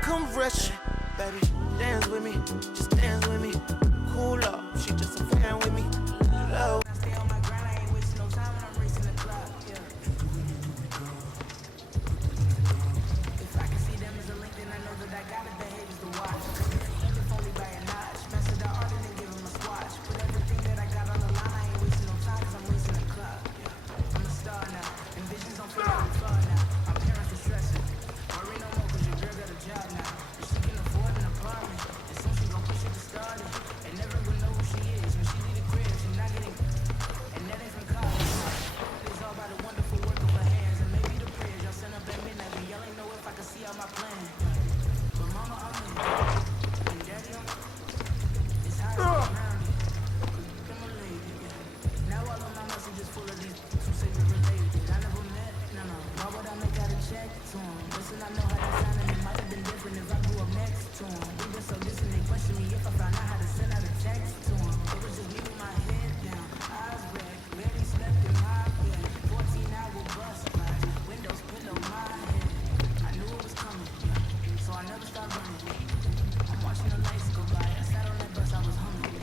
Come fresh, baby, dance with me, just dance with me. Cool up, she just a fan with me. Love. I stay on my grind, I ain't wasting no time when I'm racing the clock. Yeah. If I can see them as a link, then I know that I gotta behave as the watch. If only by a notch, mess it up harder than give him a swatch. Put everything that I got on the line, I ain't wasting no time, cause I'm racing the clock. Yeah. I'm a star now, and visions don't feel like far now. My parents are stressing. Worry no more, cause your girl got a job now. And she can afford an apartment, and soon she gon' push it to start it. And everyone know who she is, when she leave the crib, she not getting. And that ain't from college. It's all about the wonderful work of her hands, and maybe the prayers y'all send up at midnight, but y'all ain't know if I can see out my plan. But mama, I'm in, and daddy, it's hard to be around me. I'm a lady, yeah. Now all of my messages full of these two segment related. I never met, no. Why would I make out a check to him? Listen, I know how that sound, and it might have been different if I grew up next to him. We been so distant, they question me if I found out how to send out a text to him. It was just me with my head down, eyes red, barely slept in my bed. 14-hour bus ride, windows pillow my head. I knew it was coming, yeah, so I never stopped running. I'm watching the lights go by. I sat on that bus, I was humming.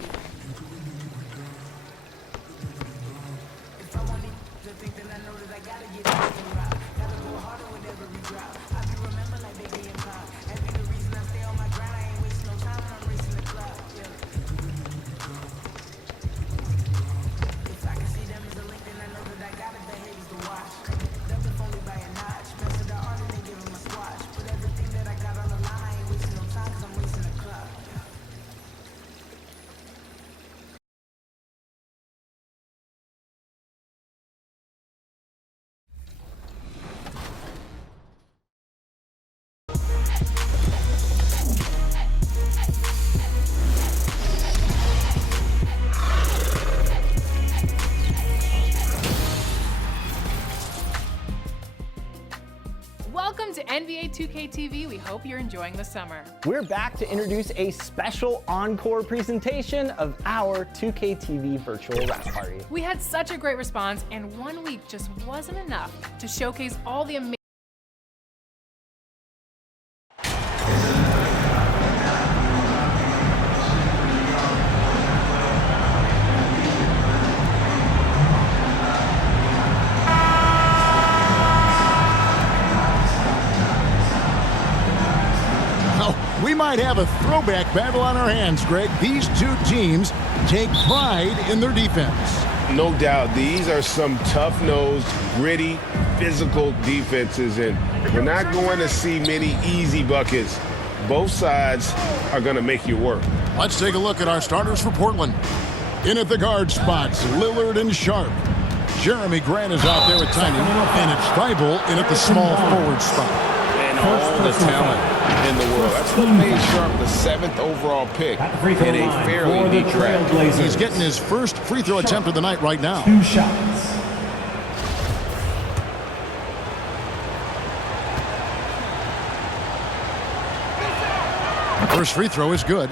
If I want it to think, then I know that I gotta get it the route. Gotta go harder with every drop. I be remember like Biggie and Pop. That be the reason I stay on my grind. I ain't wasting no time when I'm racing the clock. Yeah. If I can see them as a link, then I know that I gotta behave as the watch. Up if only by a notch. Mess it up harder than give him a swatch. Put everything that I got on the line. I ain't wasting no time, cause I'm racing the clock. Yeah. Welcome to NBA 2K TV. We hope you're enjoying the summer. We're back to introduce a special encore presentation of our 2K TV virtual wrap party. We had such a great response, and 1 week just wasn't enough to showcase all the amazing We might have a throwback battle on our hands, Greg. These two teams take pride in their defense. No doubt, these are some tough-nosed, gritty, physical defenses, and we're not going to see many easy buckets. Both sides are going to make you work. Let's take a look at our starters for Portland. In at the guard spots, Lillard and Sharp. Jeremy Grant is out there with Tiny, and it's Thibault in at the small forward spot. And all the talent in the world. That's what made Sharp the 7th overall pick in a fairly deep draft. He's getting his first free throw attempt of the night right now. 2 shots. First free throw is good.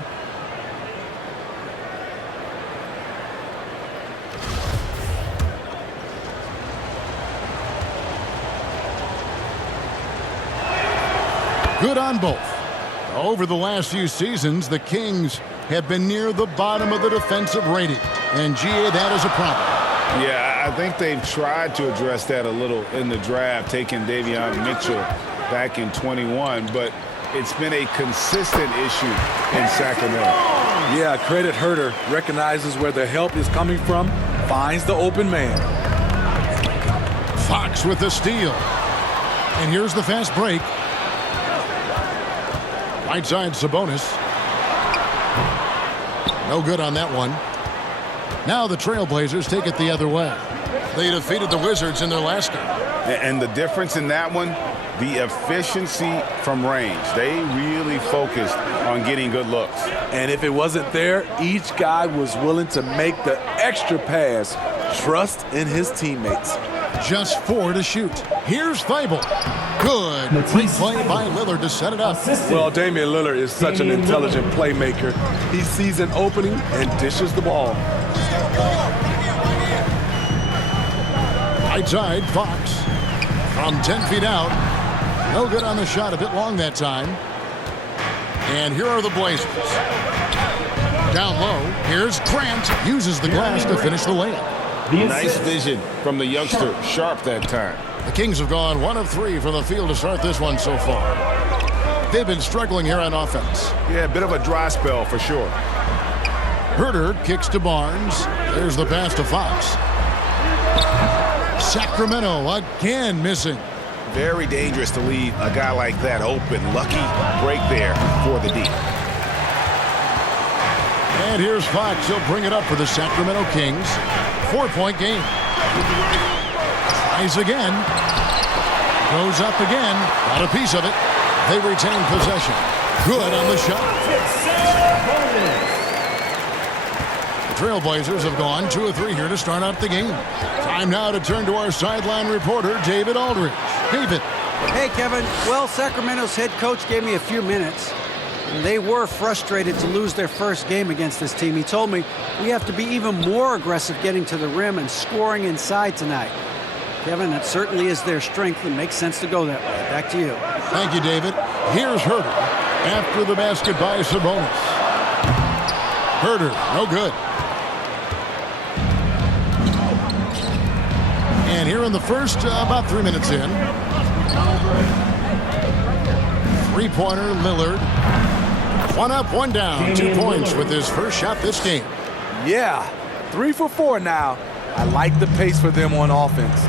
Good on both. Over the last few seasons, the Kings have been near the bottom of the defensive rating. And, GA, that is a problem. Yeah, I think they've tried to address that a little in the draft, taking Davion Mitchell back in 21, but it's been a consistent issue in Sacramento. Yeah, credit Herter. Recognizes where the help is coming from, finds the open man. Fox with the steal. And here's the fast break. Right side, Sabonis. No good on that one. Now the Trailblazers take it the other way. They defeated the Wizards in their last game. And the difference in that one, the efficiency from range. They really focused on getting good looks. And if it wasn't there, each guy was willing to make the extra pass. Trust in his teammates. Just 4 to shoot. Here's Thibault. Good. Great play by Lillard to set it up. Well, Damian Lillard is such an intelligent playmaker. He sees an opening and dishes the ball. Right side, Fox. From 10 feet out. No good on the shot. A bit long that time. And here are the Blazers. Down low, here's Grant. Uses the glass to finish the layup. Nice vision from the youngster. Sharp that time. The Kings have gone 1 of 3 from the field to start this one so far. They've been struggling here on offense. Yeah, a bit of a dry spell for sure. Herder kicks to Barnes. There's the pass to Fox. Sacramento again missing. Very dangerous to leave a guy like that open. Lucky break there for the D. And here's Fox. He'll bring it up for the Sacramento Kings. 4-point game. Tries again. Goes up again. Got a piece of it. They retain possession. Good on the shot. The Trailblazers have gone 2 of 3 here to start out the game. Time now to turn to our sideline reporter, David Aldridge. David. Hey, Kevin. Well, Sacramento's head coach gave me a few minutes. They were frustrated to lose their first game against this team. He told me we have to be even more aggressive getting to the rim and scoring inside tonight. Kevin, that certainly is their strength. It makes sense to go that way. Back to you. Thank you, David. Here's Herder after the basket by Sabonis. Herder, no good. And here in the first, about 3 minutes in. Three-pointer, Lillard. 1 up, 1 down. 2 points with his first shot this game. Yeah, 3 for 4 now. I like the pace for them on offense.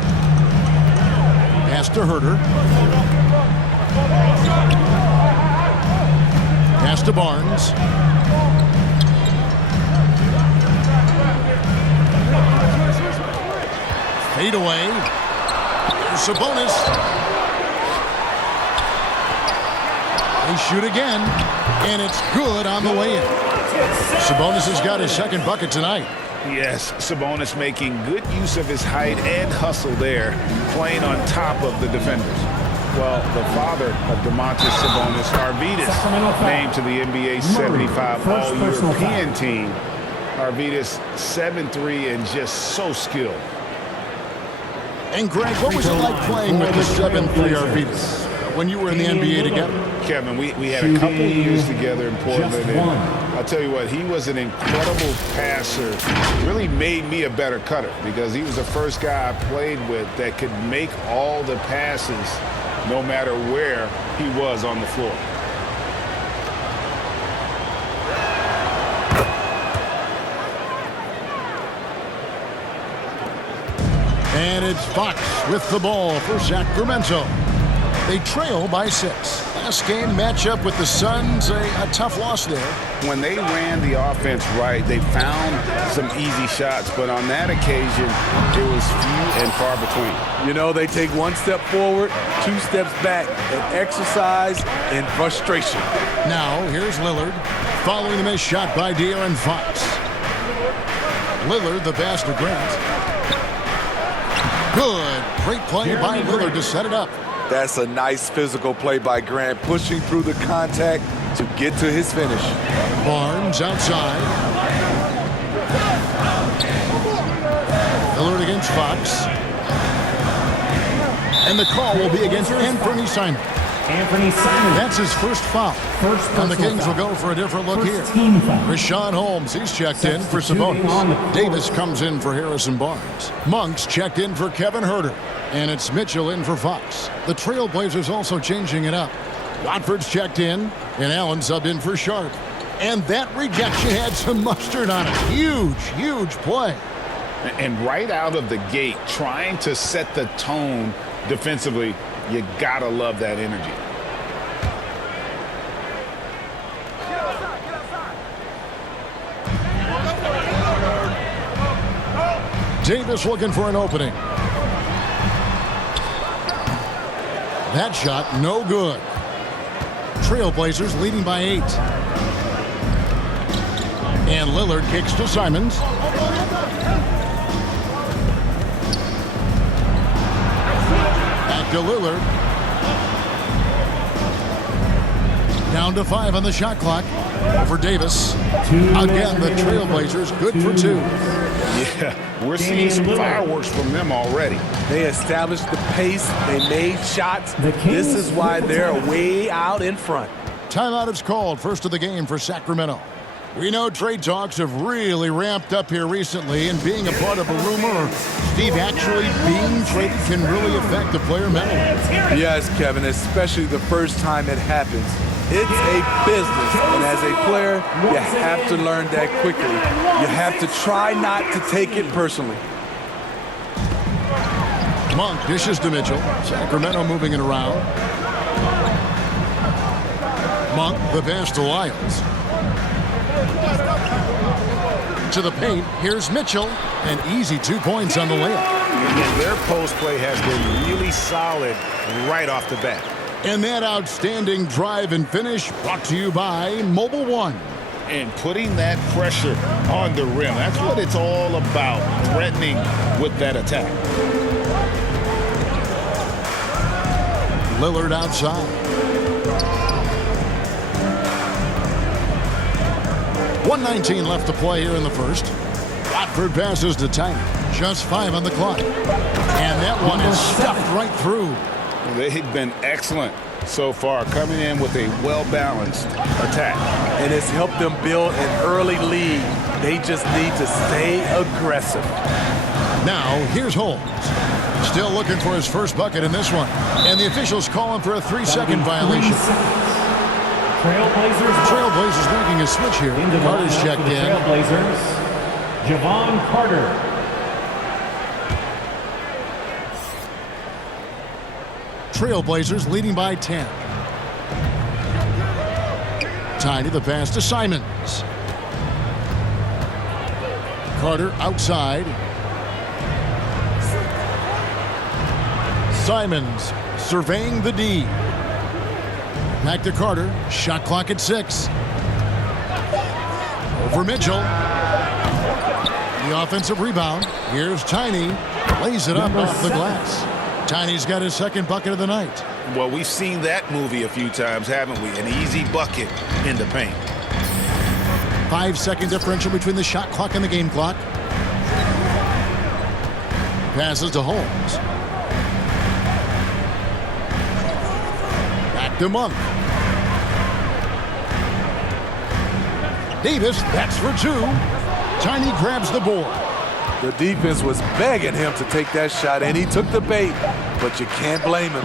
Pass to Herder. Pass to Barnes. Fade away. There's Sabonis. They shoot again, and it's good on the way in. Sabonis has got his second bucket tonight. Yes, Sabonis making good use of his height and hustle there, playing on top of the defenders. Well, the father of Domantas Sabonis, Arvydas, named to the NBA 75 All-European team. Arvydas 7'3" and just so skilled. And Greg, what was it like playing with the 7'3" Arvydas when you were in the NBA together? Kevin, we had a couple years together in Portland, and I'll tell you what, he was an incredible passer. Really made me a better cutter because he was the first guy I played with that could make all the passes no matter where he was on the floor. And it's Fox with the ball for Sacramento. They trail by 6. Last game matchup with the Suns, a tough loss there. When they ran the offense right, they found some easy shots, but on that occasion, it was few and far between. You know, they take 1 step forward, 2 steps back, and exercise in frustration. Now, here's Lillard, following the missed shot by De'Aaron Fox. Lillard, the pass to Grant. Good. Great play by Lillard to set it up. That's a nice physical play by Grant, pushing through the contact to get to his finish. Barnes outside. Lillard against Fox. And the call will be against Anthony Simon. Anthony Simon. That's his first foul. And the Kings will go for a different look here. Rashawn Holmes, he's checked in for Sabonis. Davis comes in for Harrison Barnes. Monk's checked in for Kevin Herder. And it's Mitchell in for Fox. The Trailblazers also changing it up. Watford's checked in, and Allen subbed in for Sharp. And that rejection had some mustard on it. Huge, huge play. And right out of the gate, trying to set the tone defensively, you gotta love that energy. Davis looking for an opening. That shot, no good. Trailblazers leading by 8. And Lillard kicks to Simons. to Lillard. Down to 5 on the shot clock. For Davis. Again, the Trailblazers good for 2. Yeah, we're seeing some fireworks from them already. They established the pace. They made shots. This is why they're way out in front. Timeout is called. First of the game for Sacramento. We know trade talks have really ramped up here recently, and being a part of a rumor or Steve actually being traded can really affect the player mentally. Yes, Kevin, especially the first time it happens. It's a business, and as a player, you have to learn that quickly. You have to try not to take it personally. Monk dishes to Mitchell. Sacramento moving it around. Monk, the pass to Lyles. To the paint, here's Mitchell. An easy 2 points on the layup. Again, their post play has been really solid right off the bat. And that outstanding drive and finish brought to you by Mobile One. And putting that pressure on the rim. That's what it's all about, threatening with that attack. Lillard outside. 1:19 left to play here in the first. Watford passes to Tiny. Just 5 on the clock. And that one is stuffed right through. They've been excellent so far, coming in with a well-balanced attack. And it's helped them build an early lead. They just need to stay aggressive. Now, here's Holmes. Still looking for his first bucket in this one. And the officials call him for a 3-second violation. Trailblazers making a switch here. Carter's checked in. Trailblazers, Javon Carter. Trailblazers leading by 10. Tiny the pass to Simons. Carter outside. Simons surveying the D. Back to Carter. Shot clock at 6. Over Mitchell. The offensive rebound. Here's Tiny. Lays it up off the glass. Tiny's got his second bucket of the night. Well, we've seen that movie a few times, haven't we? An easy bucket in the paint. 5-second differential between the shot clock and the game clock. Passes to Holmes. Back to Monk. Davis, that's for 2. Tiny grabs the board. The defense was begging him to take that shot, and he took the bait, but you can't blame him.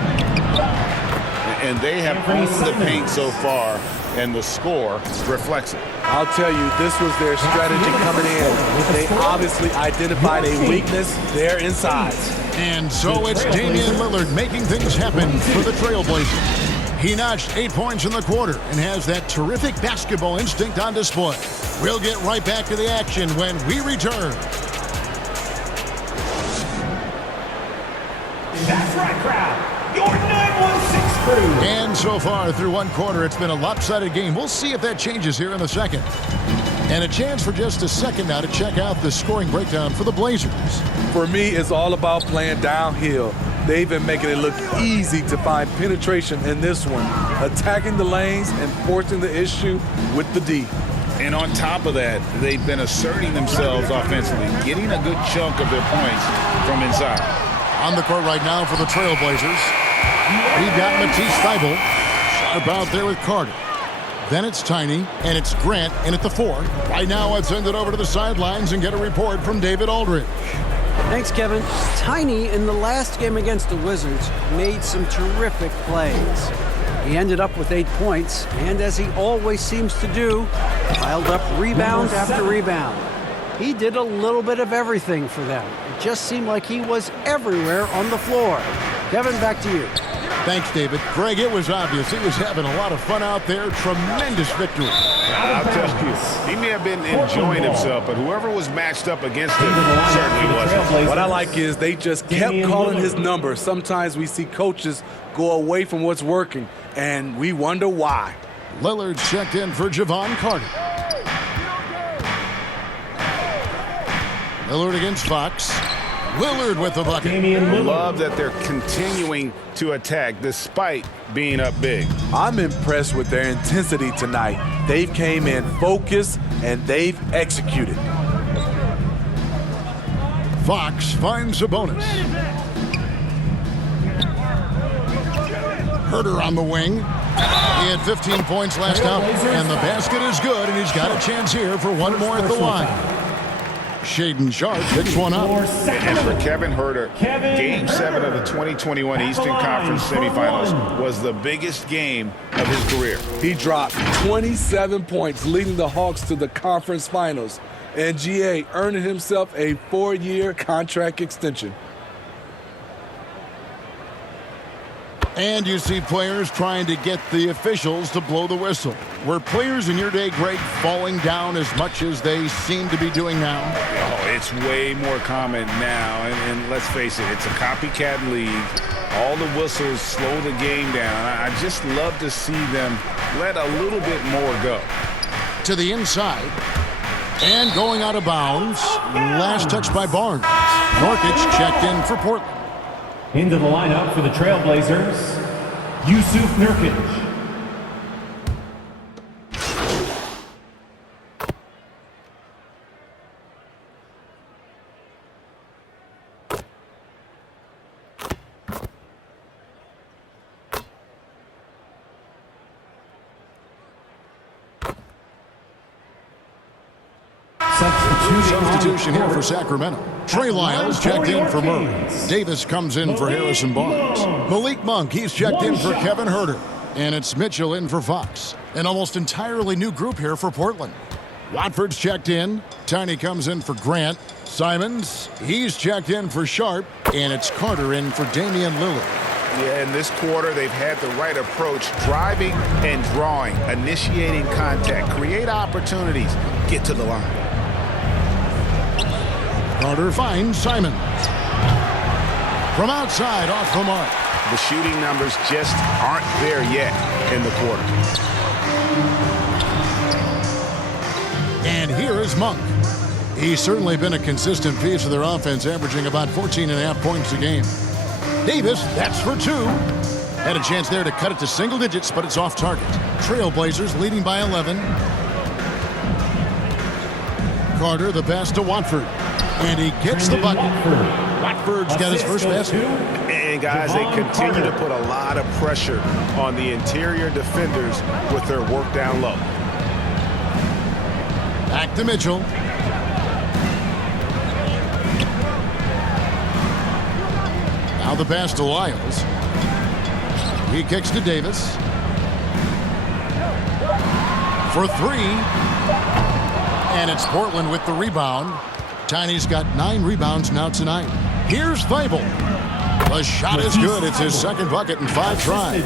And they have owned the paint so far, and the score reflects it. I'll tell you, this was their strategy coming in. They obviously identified a weakness there inside. And so it's Damian Lillard making things happen for the Trailblazers. He notched 8 points in the quarter and has that terrific basketball instinct on display. We'll get right back to the action when we return. That's right, crowd. Your 916 crew. And so far through one quarter, it's been a lopsided game. We'll see if that changes here in the second. And a chance for just a second now to check out the scoring breakdown for the Blazers. For me, it's all about playing downhill. They've been making it look easy to find penetration in this one, attacking the lanes and forcing the issue with the D. And on top of that, they've been asserting themselves offensively, getting a good chunk of their points from inside. On the court right now for the Trailblazers, we've got Matisse Thybulle sharp out there with Carter. Then it's Tiny, and it's Grant in at the 4. Right now, let's send it over to the sidelines and get a report from David Aldridge. Thanks, Kevin. Tiny, in the last game against the Wizards, made some terrific plays. He ended up with 8 points, and as he always seems to do, piled up rebound after rebound. He did a little bit of everything for them. It just seemed like he was everywhere on the floor. Kevin, back to you. Thanks, David. Greg, it was obvious he was having a lot of fun out there. Tremendous victory. I'll tell you, he may have been enjoying himself, but whoever was matched up against him certainly wasn't. What I like is they just kept calling his number. Sometimes we see coaches go away from what's working, and we wonder why. Lillard checked in for Javon Carter. Lillard against Fox. Lillard with the bucket. Love that they're continuing to attack despite being up big. I'm impressed with their intensity tonight. They've came in focused and they've executed. Fox finds a bonus. Herder on the wing. He had 15 points last out, and the basket is good, and he's got a chance here for one more at the line. Shaden Sharp picks one up. And for Kevin Herder, Game 7 of the 2021 Eastern Conference semifinals was the biggest game of his career. He dropped 27 points, leading the Hawks to the conference finals. And GA earning himself a 4-year contract extension. And you see players trying to get the officials to blow the whistle. Were players in your day, Greg, falling down as much as they seem to be doing now? Oh, it's way more common now. And let's face it, it's a copycat league. All the whistles slow the game down. I just love to see them let a little bit more go. To the inside. And going out of bounds. Last touch by Barnes. Nurkic checked in for Portland. Into the lineup for the Trailblazers, Yusuf Nurkic. Substitution here for Sacramento. Trey Lyles checked in for Murray. Davis comes in for Harrison Barnes. Malik Monk, he's checked in for Kevin Herder. And it's Mitchell in for Fox. An almost entirely new group here for Portland. Watford's checked in. Tiny comes in for Grant. Simons, he's checked in for Sharp. And it's Carter in for Damian Lillard. Yeah, in this quarter, they've had the right approach, driving and drawing, initiating contact, create opportunities, get to the line. Carter finds Simons. From outside, off the mark. The shooting numbers just aren't there yet in the quarter. And here is Monk. He's certainly been a consistent piece of their offense, averaging about 14.5 points a game. Davis, that's for 2. Had a chance there to cut it to single digits, but it's off target. Trailblazers leading by 11. Carter, the pass to Watford. And he gets the bucket. Watford's got his first basket. And guys, they continue to put a lot of pressure on the interior defenders with their work down low. Back to Mitchell. Now the pass to Lyles. He kicks to Davis. For 3. And it's Portland with the rebound. Tiny's got 9 rebounds now tonight. Here's Thibault. The shot is good. It's his second bucket in 5 tries.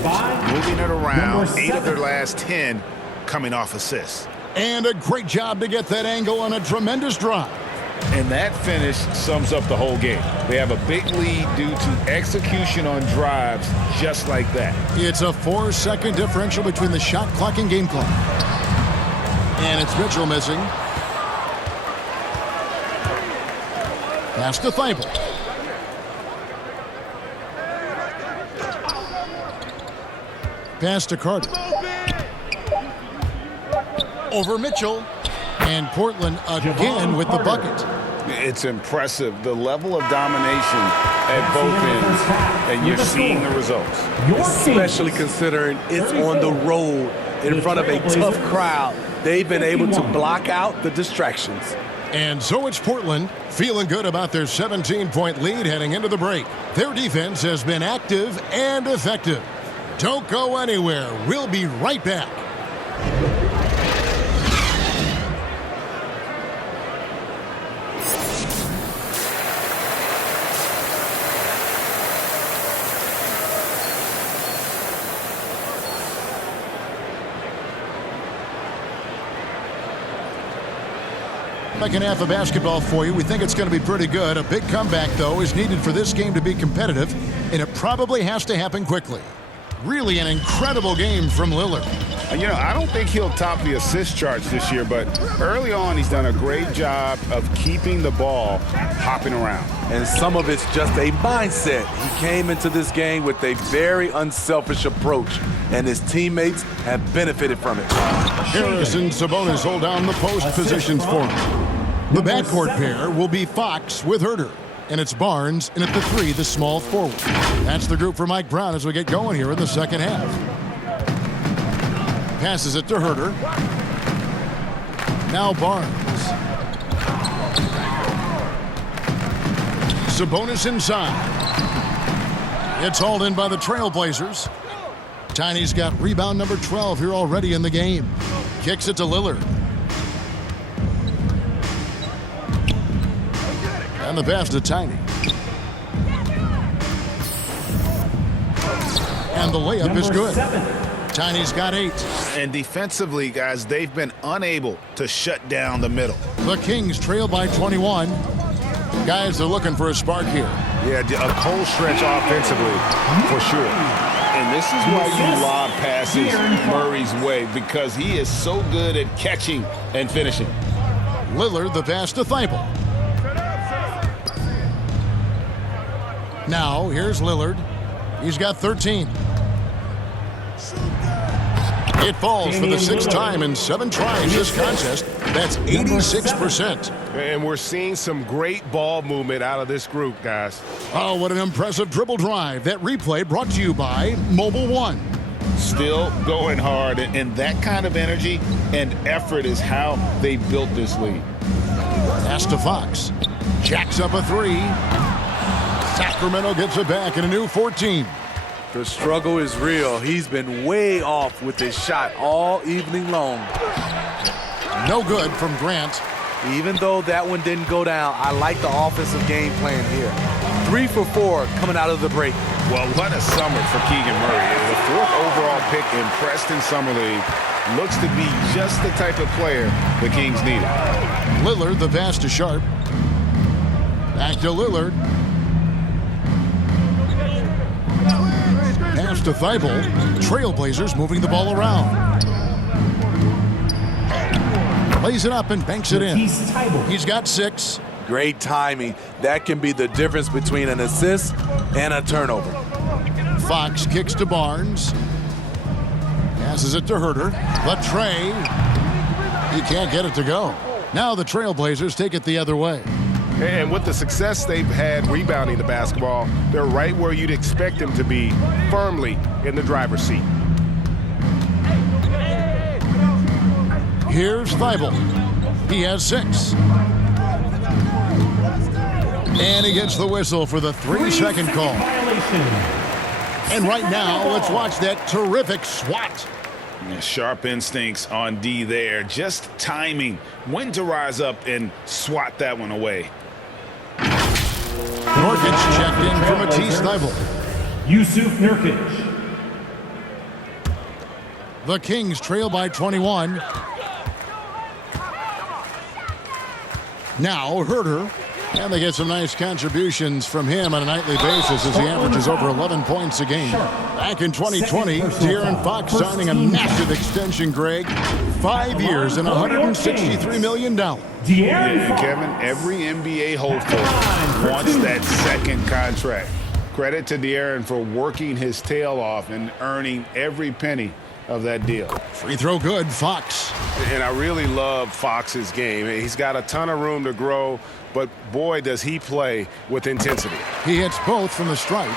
Moving it around, 8 of their last 10 coming off assists. And a great job to get that angle on a tremendous drive. And that finish sums up the whole game. They have a big lead due to execution on drives just like that. It's a 4-second differential between the shot clock and game clock. And it's Mitchell missing. Pass to Thibault. Pass to Carter. Over Mitchell. And Portland again with the bucket. It's impressive, the level of domination at both ends, and you're seeing the results. Especially considering it's on the road in front of a tough crowd. They've been able to block out the distractions. And so it's Portland feeling good about their 17-point lead heading into the break. Their defense has been active and effective. Don't go anywhere. We'll be right back. Second half of basketball for you. We think it's going to be pretty good. A big comeback, though, is needed for this game to be competitive, and it probably has to happen quickly. Really an incredible game from Lillard. You know, I don't think he'll top the assist charts this year, but early on he's done a great job of keeping the ball hopping around. and some of it's just a mindset. He came into this game with a very unselfish approach, and his teammates have benefited from it. Harris and Sabonis hold down the post positions for him. The backcourt pair will be Fox with Huerter. And it's Barnes, and at the 3, the small forward. That's the group for Mike Brown as we get going here in the second half. Passes it to Huerter. Now Barnes. Sabonis inside. It's hauled in by the Trailblazers. Tiny's got rebound number 12 here already in the game. Kicks it to Lillard. And the pass to Tiny. And the layup is good. Tiny's got 8. And defensively, guys, they've been unable to shut down the middle. The Kings trail by 21. Guys are looking for a spark here. Yeah, a cold stretch offensively, for sure. And this is why you lob passes Murray's way, because he is so good at catching and finishing. Lillard, the pass to Thibault. Now, here's Lillard. He's got 13. It falls for the 6th time in 7 tries this contest. That's 86%. And we're seeing some great ball movement out of this group, guys. Oh, what an impressive dribble drive. That replay brought to you by Mobile One. Still going hard, and that kind of energy and effort is how they built this lead. Pass to Fox. Jacks up a 3. Sacramento gets it back in a new 14. The struggle is real. He's been way off with his shot all evening long. No good from Grant. Even though that one didn't go down, I like the offensive game plan here. 3 for 4 coming out of the break. Well, what a summer for Keegan Murray. The 4th overall pick in Preston Summer League. Looks to be just the type of player the Kings needed. Lillard, the pass to Sharp. Back to Lillard. Pass to Thibault. Trailblazers moving the ball around. Lays it up and banks it in. He's got 6. Great timing. That can be the difference between an assist and a turnover. Fox kicks to Barnes. Passes it to Huerter. The tray. He can't get it to go. Now the Trailblazers take it the other way. And with the success they've had rebounding the basketball, they're right where you'd expect them to be, firmly in the driver's seat. Here's Thibault. He has 6. And he gets the whistle for the 3-second call. And right now, let's watch that terrific swat. Yeah, sharp instincts on D there. Just timing when to rise up and swat that one away. Nurkic checked in for Matisse Thybulle. Yusuf Nurkic. The Kings trail by 21. Now Huerter. And they get some nice contributions from him on a nightly basis as he averages over 11 points a game. Back in 2020, De'Aaron Fox signing a massive extension, Greg. 5 years and $163 million. Yeah, Kevin, every NBA hopeful wants that second contract. Credit to De'Aaron for working his tail off and earning every penny of that deal. Free throw good, Fox. And I really love Fox's game. He's got a ton of room to grow, but boy, does he play with intensity. He hits both from the stripe.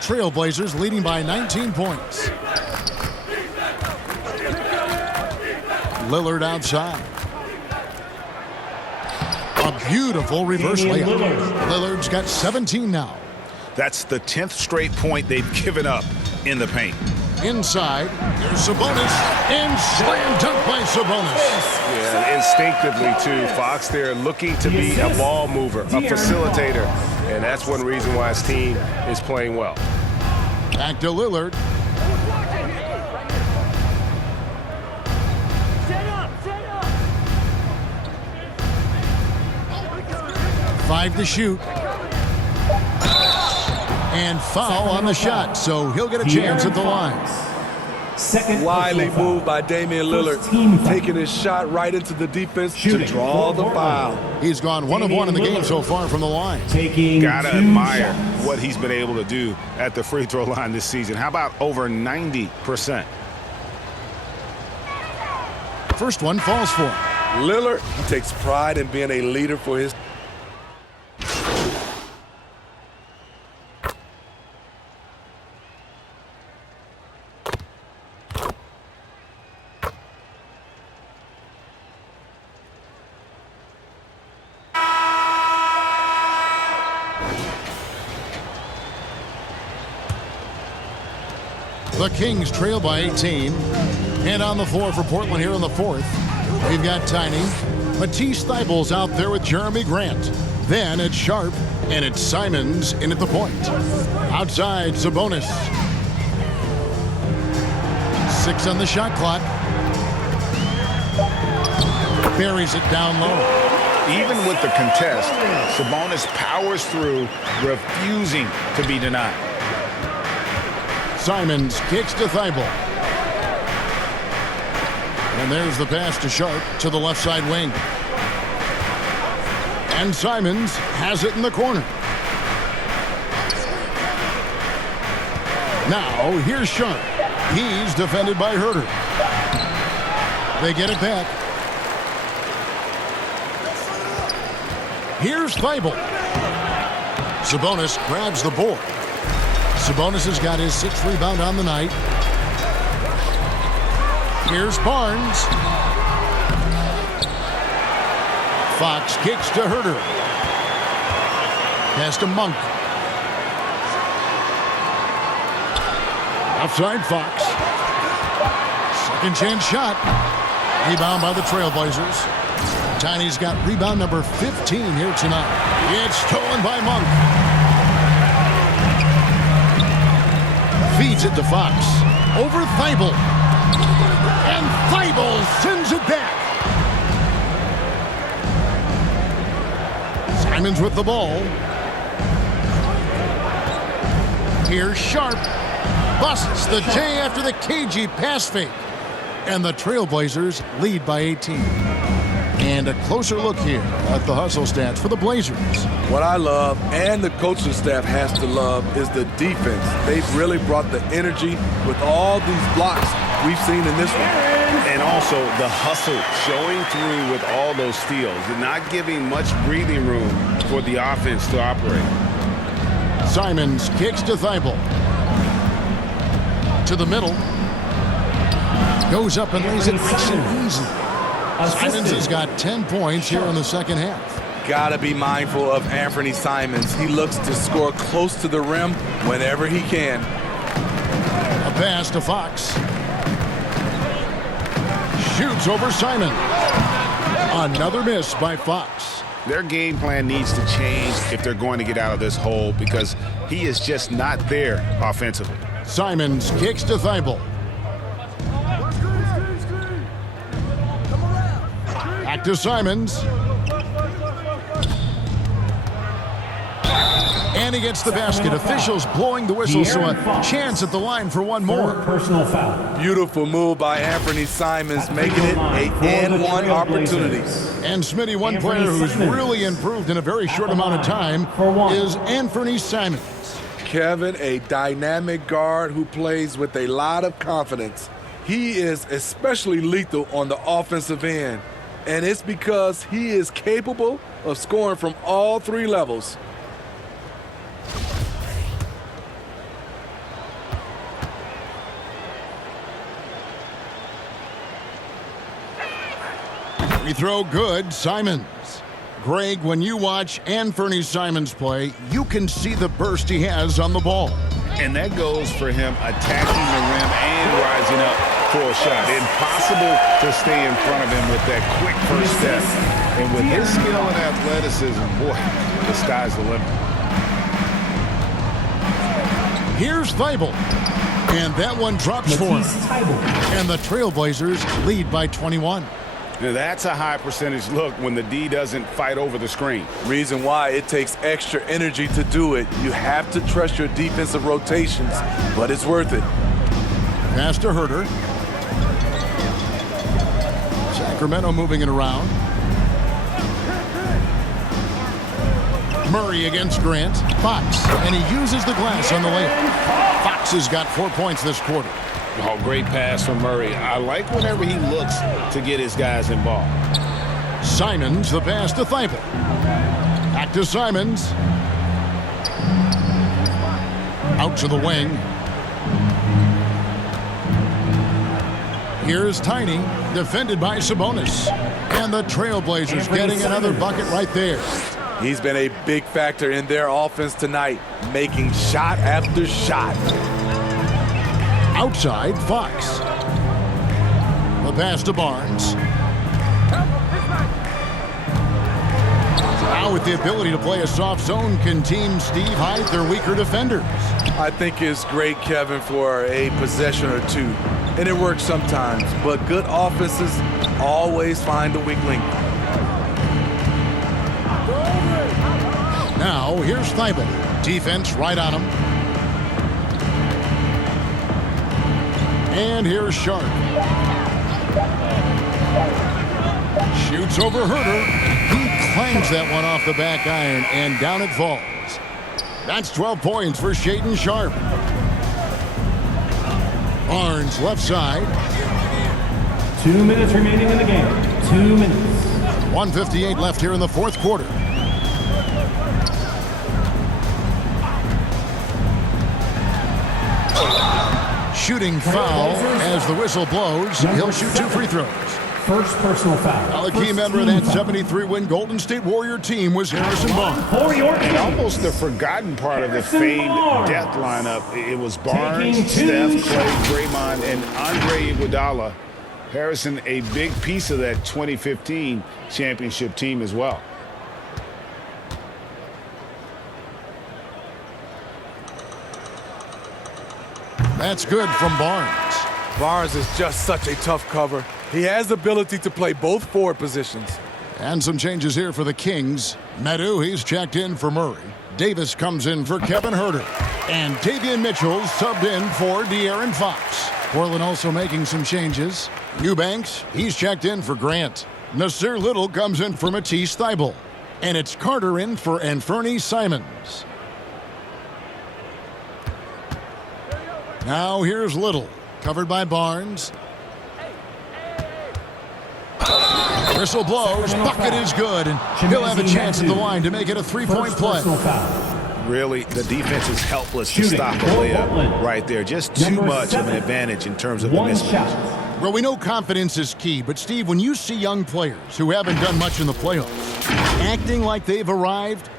Trailblazers leading by 19 points. Lillard outside. A beautiful reverse layup. Lillard's got 17 now. That's the 10th straight point they've given up in the paint. Inside, here's Sabonis, and slam dunk by Sabonis. Yeah, instinctively, too. Fox there looking to be a ball mover, a facilitator, and that's one reason why his team is playing well. Back to Lillard. Five to shoot. And foul on the shot, so he'll get a chance at the line. Second Wily personal foul. move by Damian Lillard, First team foul. taking his shot right into the defense Shooting to draw the for foul. He's gone 1 of 1 in the game so far from the line. Taking Gotta 2 admire shots. what he's been able to do at the free throw line this season. How about over 90%? First one falls for him. Lillard, he takes pride in being a leader for his. The Kings trail by 18. And on the floor for Portland here in the fourth, we've got Tiny. Matisse Thybulle's out there with Jeremy Grant. Then it's Sharp, and it's Simons in at the point. Outside, Sabonis. 6 on the shot clock. Buries it down low. Even with the contest, Sabonis powers through, refusing to be denied. Simons kicks to Thybulle. And there's the pass to Sharp to the left side wing. And Simons has it in the corner. Now, here's Sharp. He's defended by Herter. They get it back. Here's Thybulle. Sabonis grabs the board. Sabonis has got his 6th rebound on the night. Here's Barnes. Fox kicks to Herter. Pass to Monk. Outside Fox. Second chance shot. Rebound by the Trailblazers. Tiny's got rebound number 15 here tonight. It's stolen by Monk. Feeds it to Fox. Over Thybulle. And Thybulle sends it back. Simons with the ball. Here's Sharp. Busts the J after the cagey pass fake. And the Trailblazers lead by 18. And a closer look here at the hustle stats for the Blazers. What I love, and the coaching staff has to love, is the defense. They've really brought the energy with all these blocks we've seen in this one. And also the hustle showing through with all those steals and not giving much breathing room for the offense to operate. Simons kicks to Thybulle. To the middle. Goes up and lays it nice and easy. Simons has got 10 points here in the second half. Gotta be mindful of Anthony Simons. He looks to score close to the rim whenever he can. A pass to Fox. Shoots over Simon. Another miss by Fox. Their game plan needs to change if they're going to get out of this hole because he is just not there offensively. Simons kicks to Thybulle. Back to Simons. And he gets the basket. Officials blowing the whistle, so a chance at the line for one more. Personal foul. Beautiful move by Anthony Simons, making it an and-one opportunity. And Smitty, one player who's really improved in a very short amount of time is Anthony Simons. Kevin, a dynamic guard who plays with a lot of confidence. He is especially lethal on the offensive end. And it's because he is capable of scoring from all 3 levels. Free throw good, Simons. Greg, when you watch Anthony Simons play, you can see the burst he has on the ball. And that goes for him attacking the rim and rising up for a shot. Impossible to stay in front of him with that quick first step. And with his skill and athleticism, boy, the sky's the limit. Here's Thybulle. And that one drops for him. And the Trailblazers lead by 21. Now that's a high percentage look when the D doesn't fight over the screen. Reason why it takes extra energy to do it. You have to trust your defensive rotations, but it's worth it. Pass to Herter. Sacramento moving it around. Murray against Grant. Fox, and he uses the glass on the layup. Fox has got 4 points this quarter. Oh, great pass from Murray. I like whenever he looks to get his guys involved. Simons, the pass to Thibault. Back to Simons. Out to the wing. Here's Tiny, defended by Sabonis. And the Trailblazers getting another bucket right there. He's been a big factor in their offense tonight, making shot after shot. Outside, Fox. The pass to Barnes. Now with the ability to play a soft zone, can Team Steve hide their weaker defenders? I think it's great, Kevin, for a possession or two. And it works sometimes, but good offenses always find the weak link. Now, here's Thibault. Defense right on him. And here's Sharp. Shoots over Herter. He clangs that one off the back iron, and down it falls. That's 12 points for Shaedon Sharp. Barnes left side. 2 minutes remaining in the game. 2 minutes. 1:58 left here in the fourth quarter. Shooting foul as the whistle blows. He'll shoot 2 free throws. First personal foul. Now a key member of that 73-win Golden State Warrior team was Harrison Barnes. And almost the forgotten part of the famed death lineup. It was Barnes, Steph, Clay, Draymond, and Andre Iguodala. Harrison, a big piece of that 2015 championship team as well. That's good from Barnes. Barnes is just such a tough cover. He has the ability to play both forward positions. And some changes here for the Kings. Medu, he's checked in for Murray. Davis comes in for Kevin Herter. And Davion Mitchell subbed in for De'Aaron Fox. Portland also making some changes. Eubanks, he's checked in for Grant. Nasir Little comes in for Matisse Thybulle. And it's Carter in for Anfernee Simons. Now here's Little, covered by Barnes. Whistle blows, bucket is good, and he'll have a chance at the line to make it a 3-point play. Really, the defense is helpless to stop a layup right there. Just too much of an advantage in terms of the mismatch. Well, we know confidence is key, but Steve, when you see young players who haven't done much in the playoffs acting like they've arrived,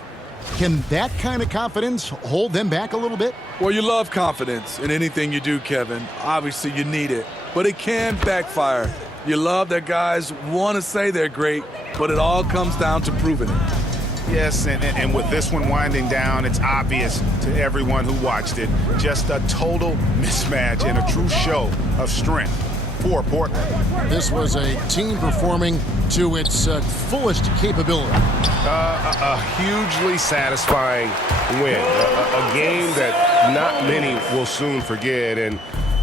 can that kind of confidence hold them back a little bit? Well, you love confidence in anything you do, Kevin. Obviously, you need it, but it can backfire. You love that guys want to say they're great, but it all comes down to proving it. Yes, and with this one winding down, it's obvious to everyone who watched it. Just a total mismatch and a true show of strength for Portland. This was a team performing to its fullest capability. A hugely satisfying win. A game that not many will soon forget. And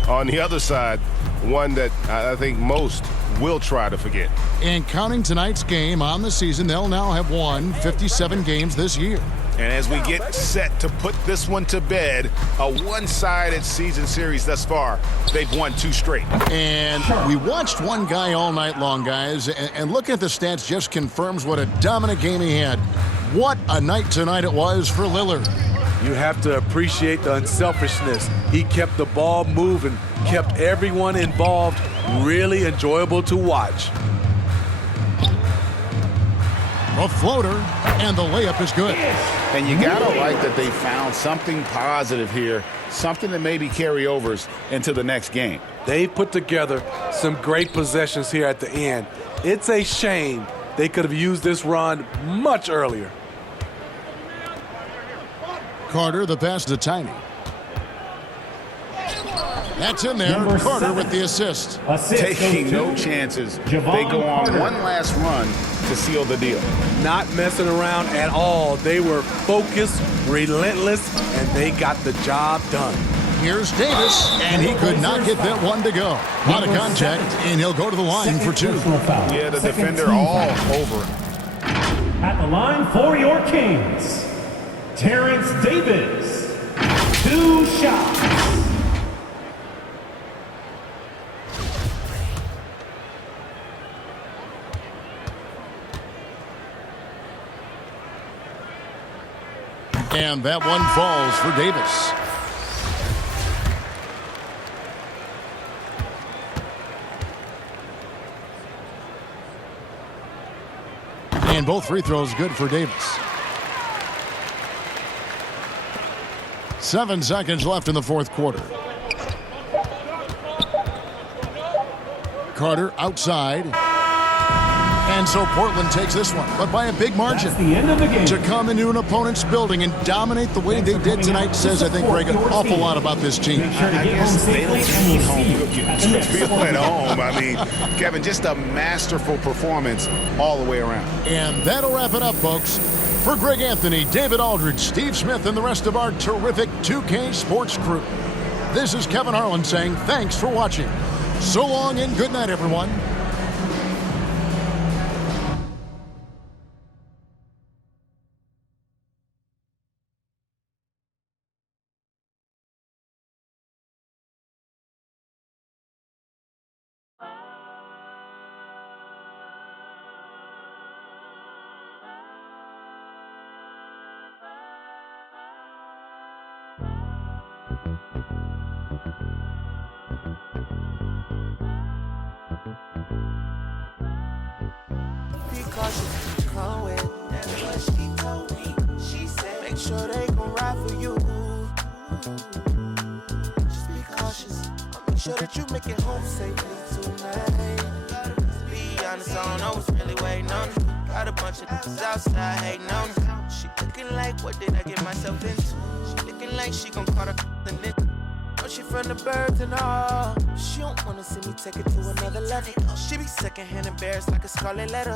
on the other side, one that I think most will try to forget. And counting tonight's game on the season, they'll now have won 57 games this year. And as we get set to put this one to bed, a one-sided season series thus far, they've won 2 straight. And we watched one guy all night long, guys, and looking at the stats just confirms what a dominant game he had. What a night tonight it was for Lillard. You have to appreciate the unselfishness. He kept the ball moving, kept everyone involved, really enjoyable to watch. A floater, and the layup is good. And you gotta like that they found something positive here, something that maybe carryovers into the next game. They put together some great possessions here at the end. It's a shame they could have used this run much earlier. Carter, the pass to Tiny. That's in there. Carter with the assist. Taking no chances. They go on one last run to seal the deal. Not messing around at all. They were focused, relentless, and they got the job done. Here's Davis, and he could not get that one to go. Out of contact, and he'll go to the line for 2. Yeah, the defender all over him. At the line for your Kings, Terrence Davis. 2 shots. And that one falls for Davis. And both free throws good for Davis. 7 seconds left in the fourth quarter. Carter outside. And so Portland takes this one, but by a big margin. That's the end of the game. To come into an opponent's building and dominate the way they did tonight says, I think, Greg, an awful lot about this team. I guess they don't need home to feel at home. I mean, Kevin, just a masterful performance all the way around. And that'll wrap it up, folks. For Greg Anthony, David Aldridge, Steve Smith, and the rest of our terrific 2K Sports crew, this is Kevin Harlan saying thanks for watching. So long and good night, everyone. Cautious, come with. That's what she told me. She said, make sure they gon' ride for you. Just be cautious. I'll make sure that you make it home safely tonight. Be honest, I don't know what's really waiting on you. Got a bunch of niggas outside hating on you. She looking like, what did I get myself into? She looking like she gon' call her and then. Oh, she from the birds and all. She don't wanna see me take it to another level. She be secondhand embarrassed like a scarlet letter.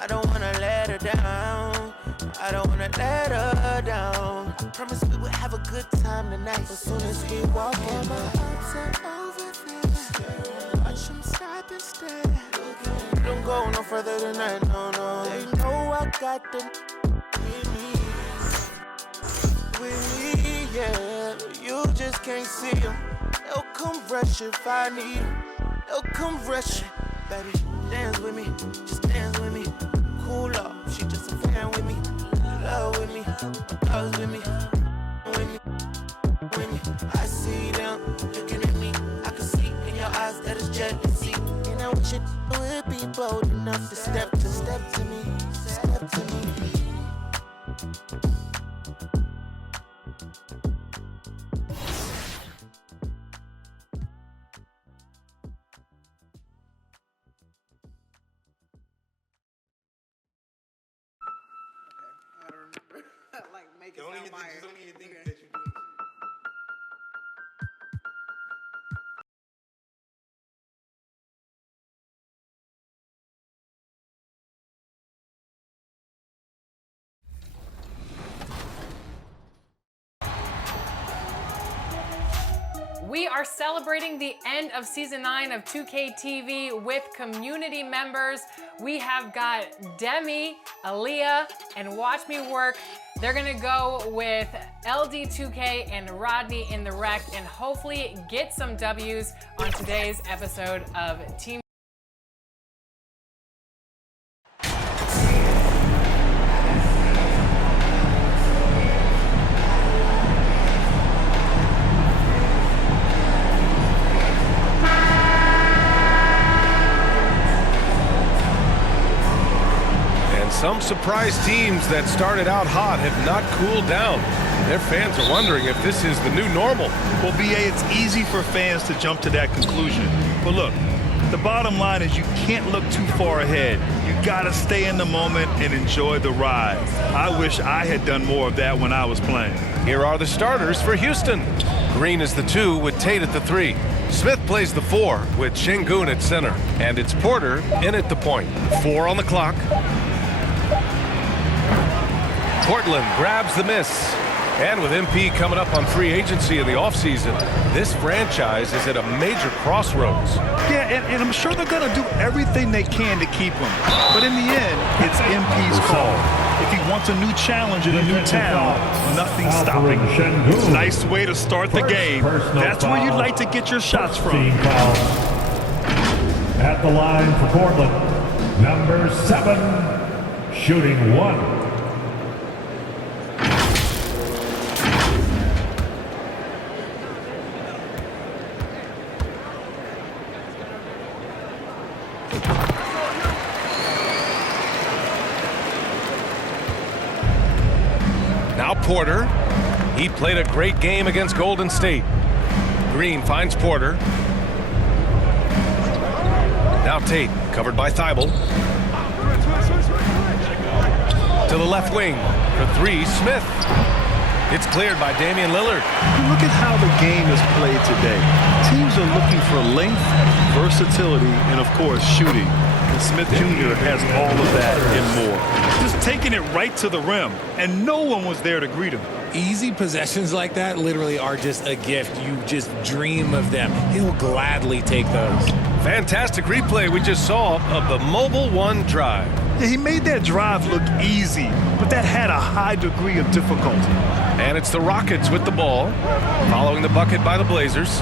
I don't wanna let her down. I don't wanna let her down. Promise we would have a good time tonight. As soon as we walk in, my arms are over there. Watch them stop and stare. Don't go no further than that, no. They know I got them with me, yeah. You just can't see them. They'll come rush if I need them. They'll come rush. Baby, dance with me, just dance with me. Cool up, she just a fan with me. Love with me, loves with me, with me. I see them looking at me. I can see in your eyes that it's jealousy. And I wish it would be bold enough to step to me, step to me. Don't even think that you do. We are celebrating the end of season 9 of 2K TV with community members. We have got Demi, Aaliyah, and Watch Me Work. They're gonna go with LD2K and Rodney in the Rec and hopefully get some W's on today's episode of Team. Some surprise teams that started out hot have not cooled down. Their fans are wondering if this is the new normal. Well, BA, it's easy for fans to jump to that conclusion. But look, the bottom line is you can't look too far ahead. You gotta stay in the moment and enjoy the ride. I wish I had done more of that when I was playing. Here are the starters for Houston. Green is the 2 with Tate at the 3. Smith plays the 4 with Şengün at center. And it's Porter in at the point. 4 on the clock. Portland grabs the miss, And with MP coming up on free agency in the offseason, this franchise is at a major crossroads. Yeah, and I'm sure they're going to do everything they can to keep him. But in the end, it's MP's call. If he wants a new challenge in a new town, nothing's stopping him. It's a nice way to start the game. That's where you'd like to get your shots from. At the line for Portland, number 7, shooting 1. Now Porter. He played a great game against Golden State. Green finds Porter. Now Tate, covered by Thibault. To the left wing for 3, Smith. It's cleared by Damian Lillard. Look at how the game is played today. Teams are looking for length, versatility, and of course shooting. And Smith Jr. has all of that and more. Just taking it right to the rim, and no one was there to greet him. Easy possessions like that literally are just a gift. You just dream of them. He'll gladly take those. Fantastic replay we just saw of the Mobile One drive. Yeah, he made that drive look easy, but that had a high degree of difficulty. And it's the Rockets with the ball, following the bucket by the Blazers.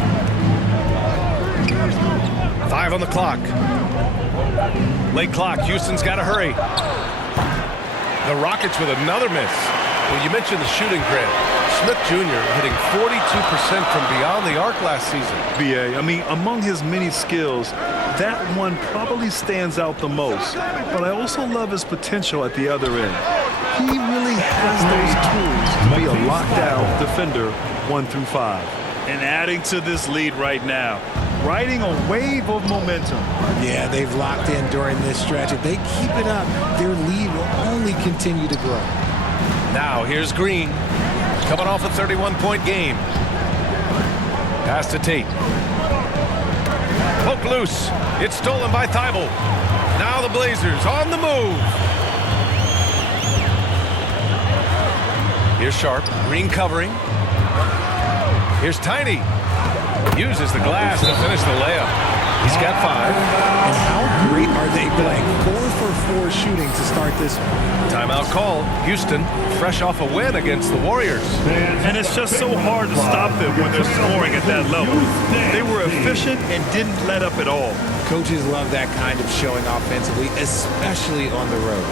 5 on the clock. Late clock. Houston's got to hurry. The Rockets with another miss. Well, you mentioned the shooting, Grant. Smith Jr. hitting 42% from beyond the arc last season. BA, I mean, among his many skills, that one probably stands out the most. But I also love his potential at the other end. He really has those tools to be a lockdown defender 1 through 5. And adding to this lead right now, riding a wave of momentum. Yeah, they've locked in during this stretch. If they keep it up, their lead will only continue to grow. Now here's Green, coming off a 31-point game. Pass to Tate. Poke loose. It's stolen by Thibault. Now the Blazers on the move. Here's Sharp. Green covering. Here's Tiny. Uses the glass to finish the layup. He's got 5. And how great are they playing? 4 for 4 shooting to start this one. Timeout call. Houston, fresh off a win against the Warriors. And it's just so hard to stop them when they're scoring at that level. They were efficient and didn't let up at all. Coaches love that kind of showing offensively, especially on the road.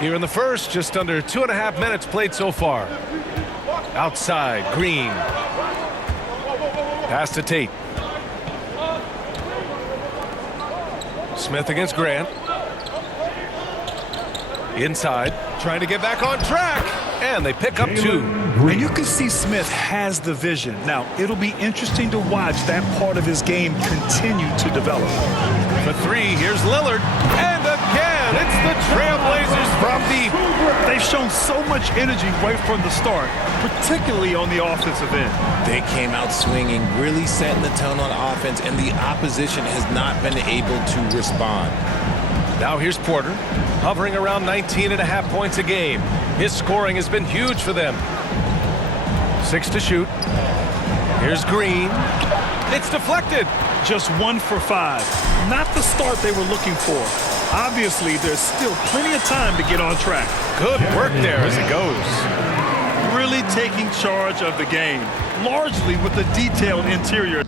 Here in the first, just under 2.5 minutes played so far. Outside, Green. Pass to Tate. Smith against Grant. Inside, trying to get back on track. And they pick up 2. And you can see Smith has the vision. Now, it'll be interesting to watch that part of his game continue to develop. For 3, here's Lillard. And again, it's the Trailblazers from deep. They've shown so much energy right from the start, particularly on the offensive end. They came out swinging, really setting the tone on offense, and the opposition has not been able to respond. Now here's Porter, hovering around 19.5 points a game. His scoring has been huge for them. 6 to shoot. Here's Green. It's deflected. Just 1 for 5. Not the start they were looking for. Obviously, there's still plenty of time to get on track. Good work there as it goes. Really taking charge of the game, largely with a detailed interior.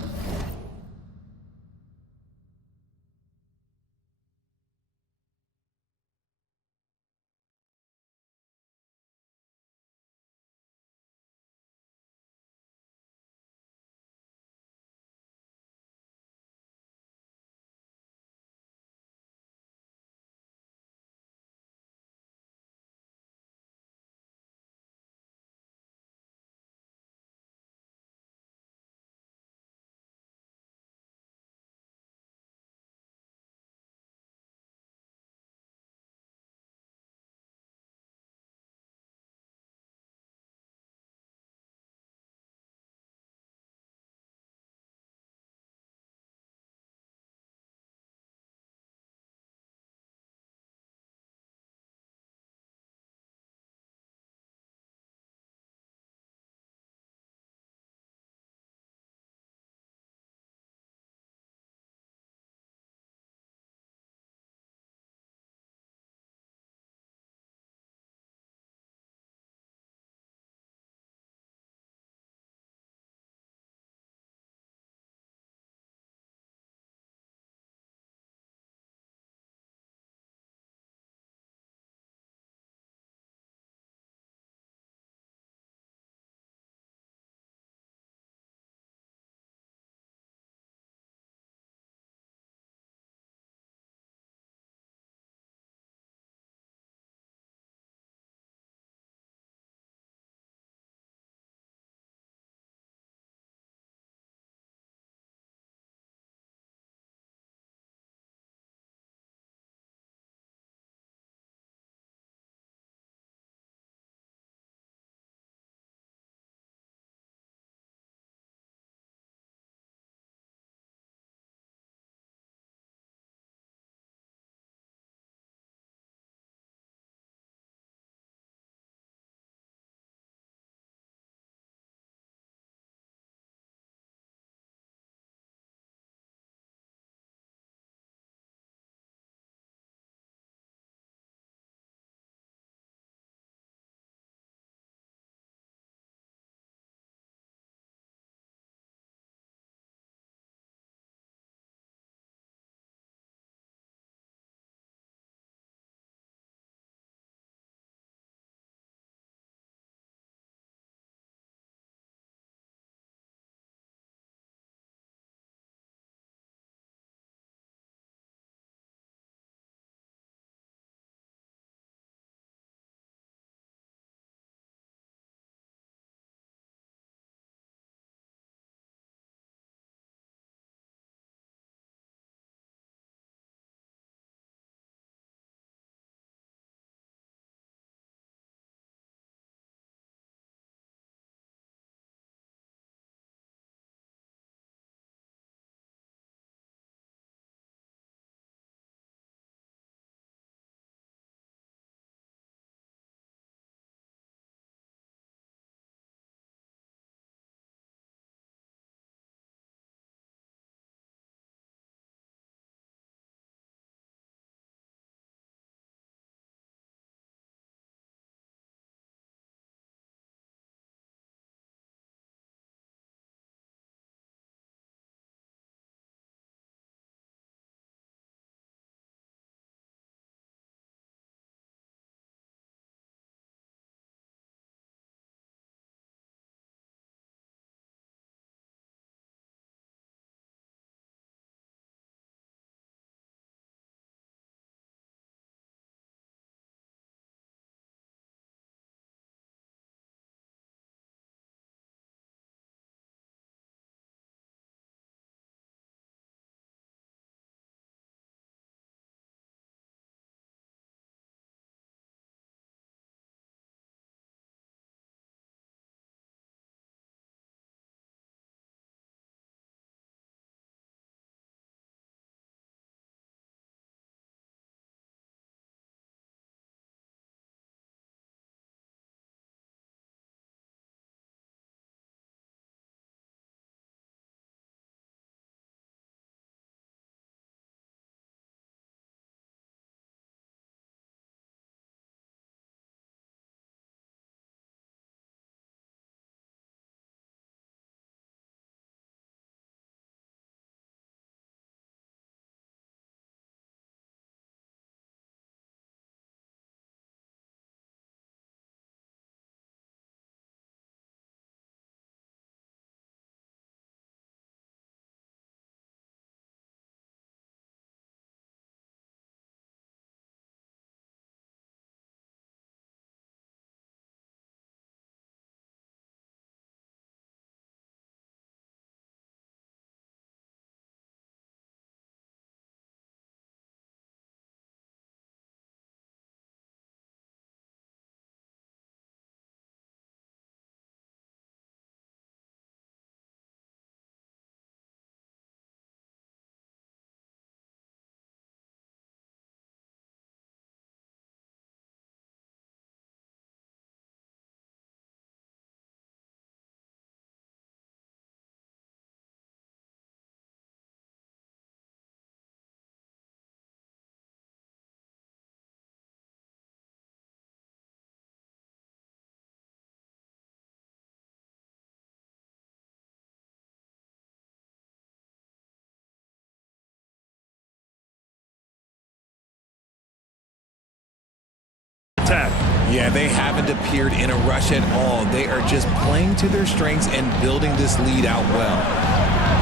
attack. Yeah, they haven't appeared in a rush at all. They are just playing to their strengths and building this lead out well.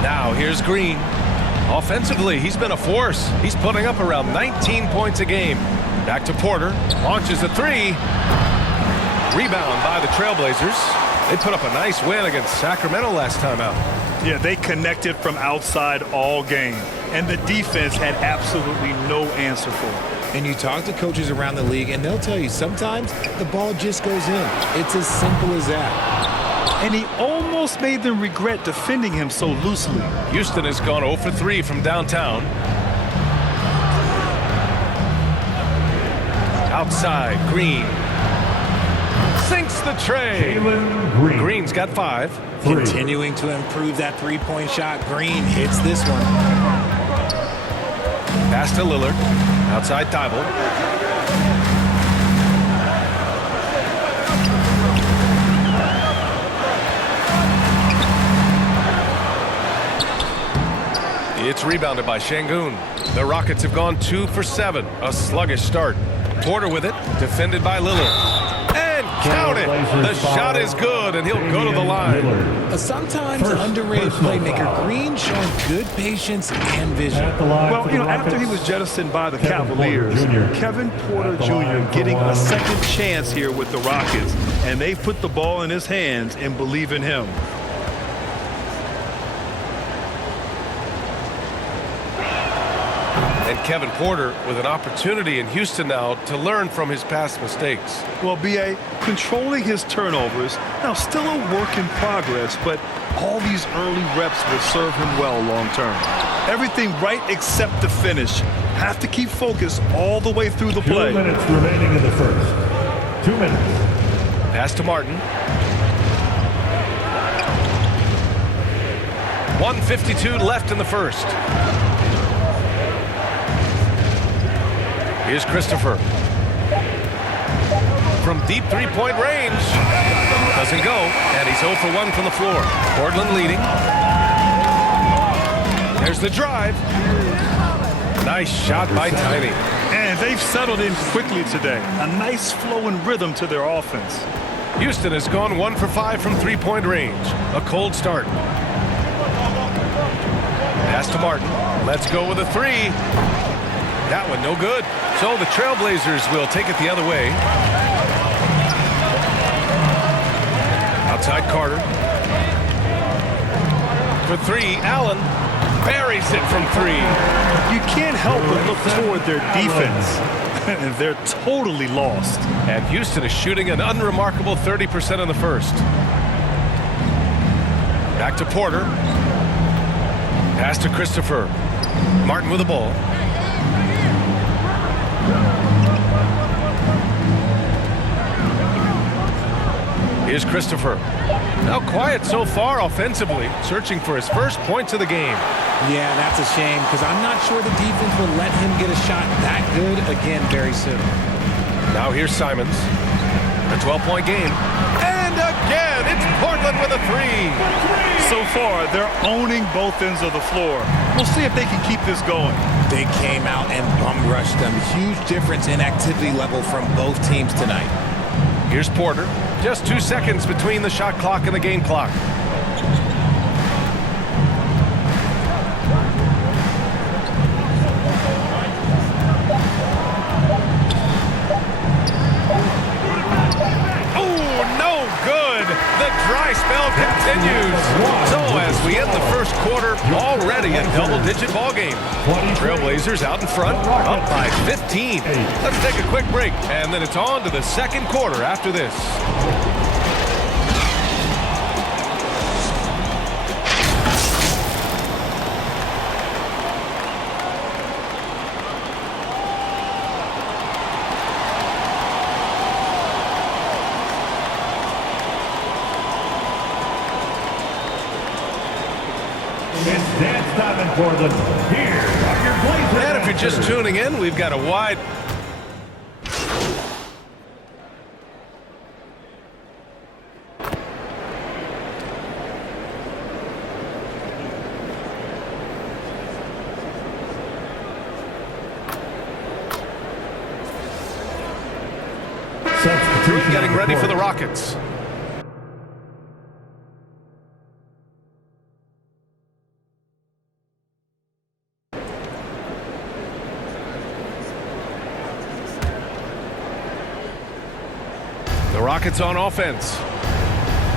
Now here's Green. Offensively, he's been a force. He's putting up around 19 points a game. Back to Porter. Launches a three. Rebound by the Trailblazers. They put up a nice win against Sacramento last time out. Yeah, they connected from outside all game. And the defense had absolutely no answer for it. And you talk to coaches around the league, and they'll tell you sometimes the ball just goes in. It's as simple as that. And he almost made them regret defending him so loosely. Houston has gone 0 for 3 from downtown. Outside, Green. Sinks the tray. Green's got 5. Continuing to improve that three-point shot. Green hits this one. Pass to Lillard. Outside Thibault. It's rebounded by Şengün. The Rockets have gone 2 for 7. A sluggish start. Porter with it. Defended by Lillard. And count it. The shot is good, and he'll go to the line. A sometimes underrated playmaker. Green showing good patience and vision. Well, you know, after he was jettisoned by the Cavaliers, Kevin Porter Jr. getting a second chance here with the Rockets, and they put the ball in his hands and believe in him. And Kevin Porter with an opportunity in Houston now to learn from his past mistakes. Well, B.A. controlling his turnovers, now still a work in progress, but all these early reps will serve him well long term. Everything right except the finish. Have to keep focused all the way through the play. 2 minutes remaining in the first. 2 minutes. Pass to Martin. 1:52 left in the first. Here's Christopher. From deep three-point range. Doesn't go, and he's 0 for 1 from the floor. Portland leading. There's the drive. Nice shot by Tiny. And they've settled in quickly today. A nice flow and rhythm to their offense. Houston has gone 1 for 5 from three-point range. A cold start. Pass to Martin. Let's go with a three. That one no good. So the Trailblazers will take it the other way. Outside Carter. For three, Allen buries it from 3. You can't help but look toward their defense. And they're totally lost. And Houston is shooting an unremarkable 30% in the first. Back to Porter. Pass to Christopher. Martin with the ball. Here's Christopher. Now quiet so far offensively, searching for his first points of the game. Yeah, that's a shame because I'm not sure the defense will let him get a shot that good again very soon. Now here's Simons. A 12-point game. And again, it's Portland with a 3. So far, they're owning both ends of the floor. We'll see if they can keep this going. They came out and bum rushed them. Huge difference in activity level from both teams tonight. Here's Porter. Just 2 seconds between the shot clock and the game clock. Dry spell continues. So as we end the first quarter, already a double-digit ball game. Trailblazers out in front, up by 15. Let's take a quick break, and then it's on to the second quarter after this. It's dance time in Portland. Here are your Blazers. And if you're just tuning in, we've got a wide... Substitution Getting ready for the report. Rockets. The Rockets on offense.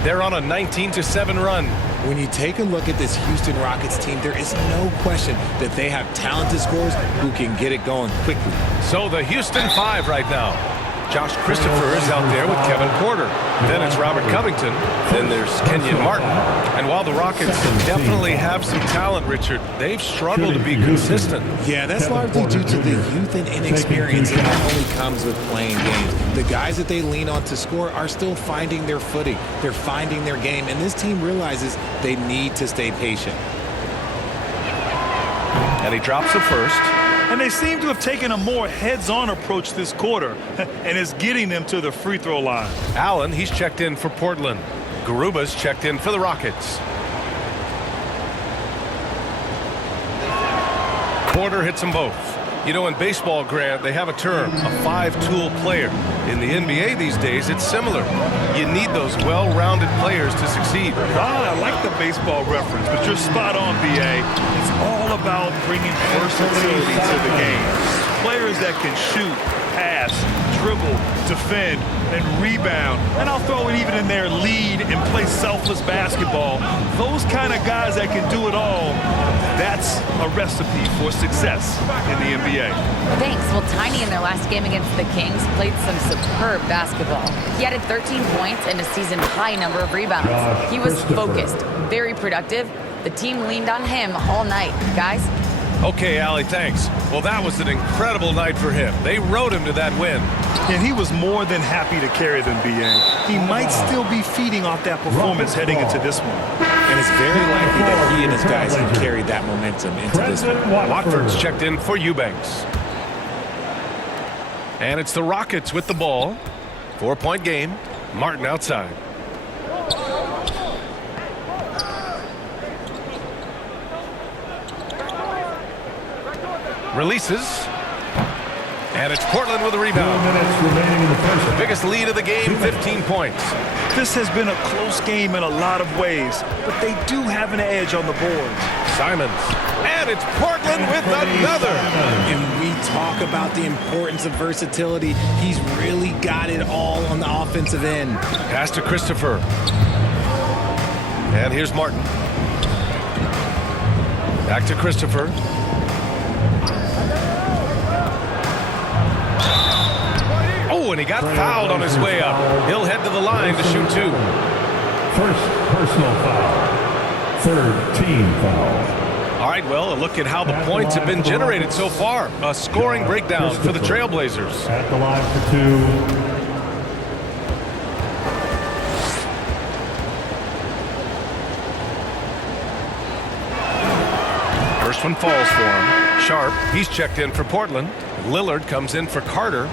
They're on a 19-7 run. When you take a look at this Houston Rockets team, there is no question that they have talented scorers who can get it going quickly. So the Houston 5 right now. Josh Christopher is out there with Kevin Porter. Then it's Robert Covington. Then there's Kenyon Martin. And while the Rockets definitely have some talent, Richard, they've struggled to be consistent. Yeah, that's largely due to the youth and inexperience that only comes with playing games. The guys that they lean on to score are still finding their footing. They're finding their game, and this team realizes they need to stay patient. And he drops the first. And they seem to have taken a more heads-on approach this quarter, and it's getting them to the free throw line. Allen, he's checked in for Portland. Garuba's checked in for the Rockets. Porter hits them both. You know, in baseball, Grant, they have a term, a five-tool player. In the NBA these days, it's similar. You need those well-rounded players to succeed. I like the baseball reference, but you're spot on, B.A. It's all about bringing versatility to the game. Players that can shoot, pass, dribble, defend, and rebound. And I'll throw it even in there, lead and play selfless basketball. Those kind of guys that can do it all, that's a recipe for success in the NBA. Thanks. Well, Tiny in their last game against the Kings played some superb basketball. He added 13 points and a season-high number of rebounds. He was focused, very productive. The team leaned on him all night. Guys? Okay, Allie, thanks. Well, that was an incredible night for him. They rode him to that win. And he was more than happy to carry them, B.A. He might still be feeding off that performance heading into this one. And it's very likely that he and his guys have carried that momentum into this one. Watford's checked in for Eubanks. And it's the Rockets with the ball. 4-point game. Martin outside. Releases. And it's Portland with a rebound. 2 minutes remaining in the first. The biggest lead of the game, 15 points. This has been a close game in a lot of ways, but they do have an edge on the boards. Simons. And it's Portland with another. And we talk about the importance of versatility. He's really got it all on the offensive end. Pass to Christopher. And here's Martin. Back to Christopher. Oh, and he got fouled on his way up. He'll head to the line to shoot two. First personal foul. Third team foul. All right, well, a look at how the points have been generated so far. A scoring breakdown for the Trailblazers. At the line for two. First one falls for him. Sharp, he's checked in for Portland. Lillard comes in for Carter.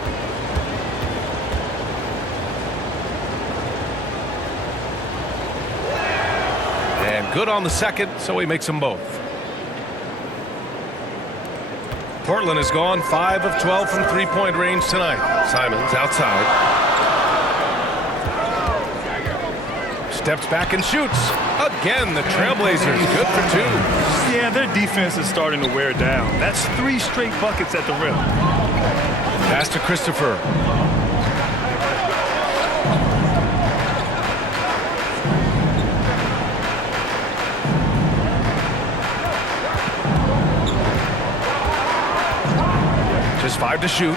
And good on the second, so he makes them both. Portland has gone 5 of 12 from three-point range tonight. Simons outside. Steps back and shoots. Again, the Trailblazers good for two. Yeah, their defense is starting to wear down. That's 3 straight buckets at the rim. Pass to Christopher. Just 5 to shoot.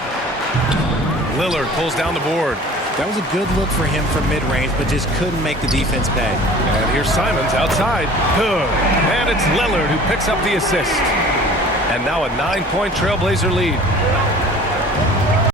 Lillard pulls down the board. That was a good look for him from mid-range, but just couldn't make the defense pay. And here's Simons outside. Good. And it's Lillard who picks up the assist. And now a 9-point Trailblazer lead.